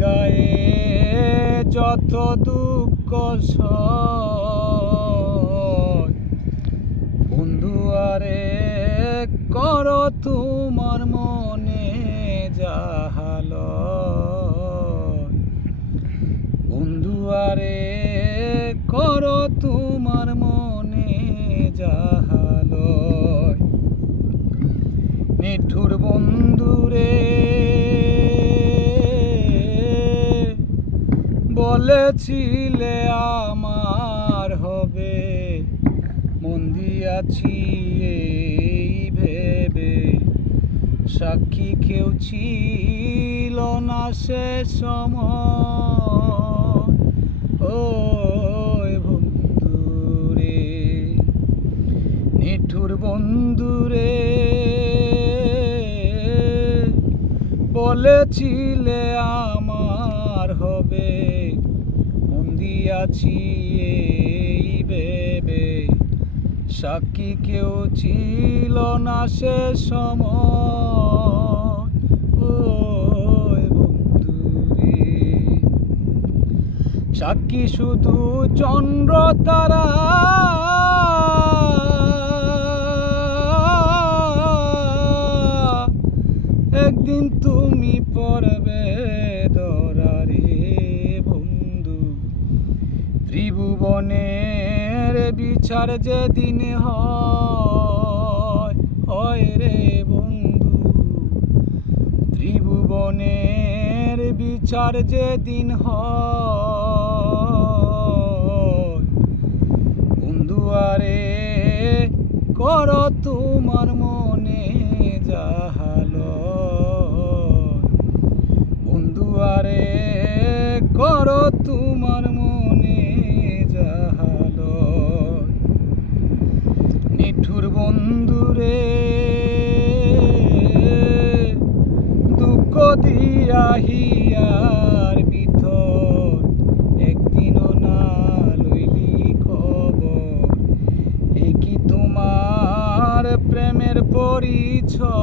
গায়ে যত দুঃখ সয়, বন্ধু আরে করো তোমার মনে যাহালয়, বন্ধু আরে করো তোমার মনে যাহালয়। নিঠুর বন্ধুরে বলেছিলে আমার হবে, মন দিয়াছি এই ভেবে, সাক্ষী কেউ ছিল না সে সময়। ও বন্ধুরে, নিঠুর বন্ধুরে বলেছিলে আমার হবে, মন দিয়াছি এই ভেবে, সাক্ষী কেউ ছিল না সে সময়। ও বন্ধুরে, সাক্ষী শুধু চন্দ্র তারা, একদিন তুমি পড়বে ধরা রে বন্ধু। ত্রিভুবনের বিচার যেদিন হয় রে বন্ধু, ত্রিভুবনের বিচার যেদিন হয়, বন্ধু আরে করো তোমার মনে যাহালয়, বন্ধু আরে করো তোমার মনে যাহালয়। নিঠুর বন্ধুরে দুঃখ দিয়া হিয়ার ভিতর, একদিনও না লইলি খবর, এ কি তোমার প্রেমের পরিচয়।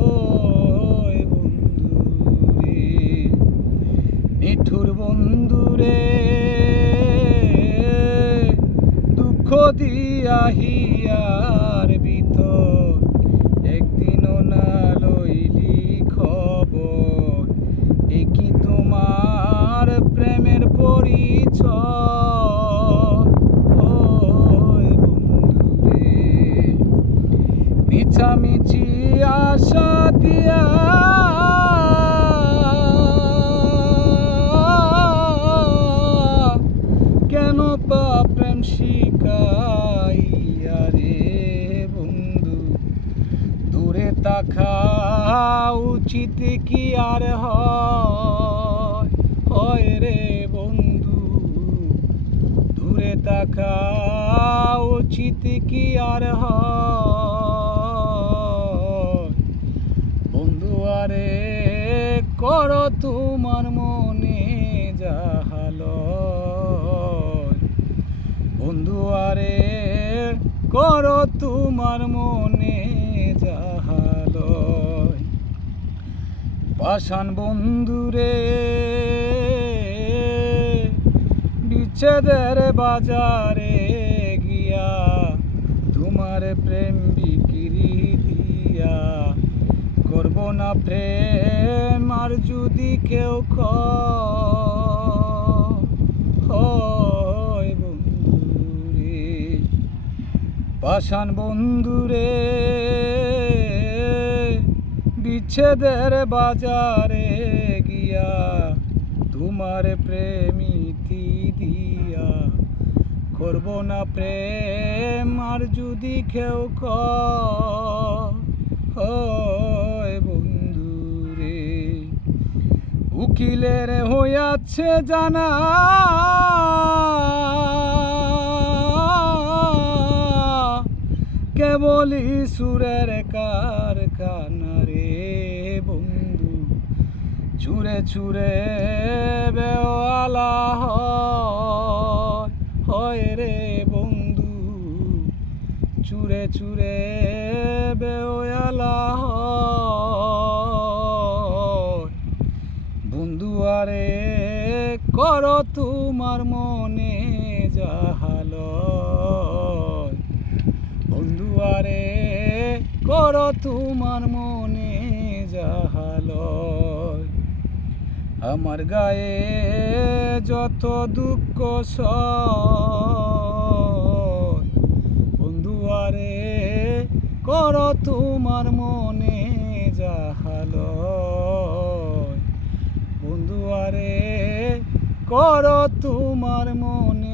ও বন্ধুরে, নিঠুর বন্ধুরে দুঃখ দিয়া হিয়ার ভিতর, একদিনও না লইলি খবর, এ কি তোমার প্রেমের পরিচয়। ও বন্ধুরে, মিছামিছি আশা দিয়া কেন পা প্রেম শিখাইয়া রে বন্ধু, দূরে থাকা উচিত কি আর হয় রে বন্ধু, দূরে থাকা উচিত কি আর হয়, বন্ধু আরে করো তোমার মনে যাহালয়, বন্ধু আরে করো তোমার মনে যাহালয়। পাষাণ বন্ধুরে বিচ্ছেদের বাজারে গিয়া, তোমার প্রেম বিক্রি দিয়া, করব না প্রেম আর যদি কেউ হয় বন্ধুরে। পাষাণ বন্ধুরে বিচ্ছেদের বাজারে গিয়া, তোমার প্রেমিতি দিয়া, করব না প্রেম আর যদি কেউ হয় বন্ধুরে। উকিলের হইয়াছে জানা, কেবলই সুরের কারখানা রে বন্ধু, চুরে চুরে বেওয়ালা হয় রে বন্ধু, চুরে চুরে বেওয়ালা হয়। আরে করো তোমার মনে যাহালয়, বন্ধু আরে করো তোমার মনে যাহালয়। আমার গায়ে যত দুঃখ সয়, বন্ধু আরে করো তোমার মনে যাহালয়, বন্ধু আরে করো তোমার মনে